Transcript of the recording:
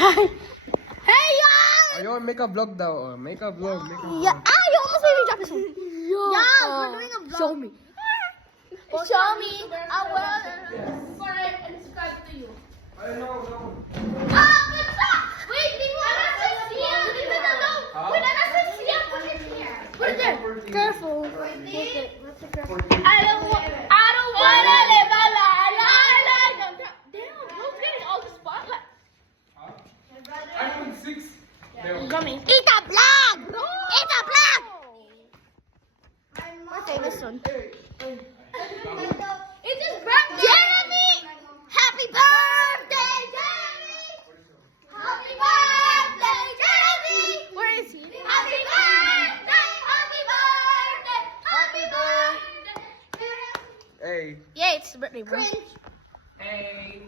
Hey, y'all! Ayun, make a vlog daw. Make a vlog. Yeah. Ah, you almost made me drop this one. Yeah, we're doing a vlog. Show me. Show me. I will. Subscribe and subscribe to you. I know. Ah, good stop. Wait, leave it alone. Wait, I'm not going to see it. Put it here. Put it there. Careful. Take it. I don't want to live a lie. Damn, who's getting all the spotlight? iPhone 6. Gummy. Eat a vlog! Eat a vlog! My favorite son. It's his birthday! Jeremy! Happy birthday, Jeremy! Happy birthday, Jeremy! Where is he? Happy birthday! Happy birthday! Happy birthday! Hey. Yeah, it's the birthday, bro. Hey.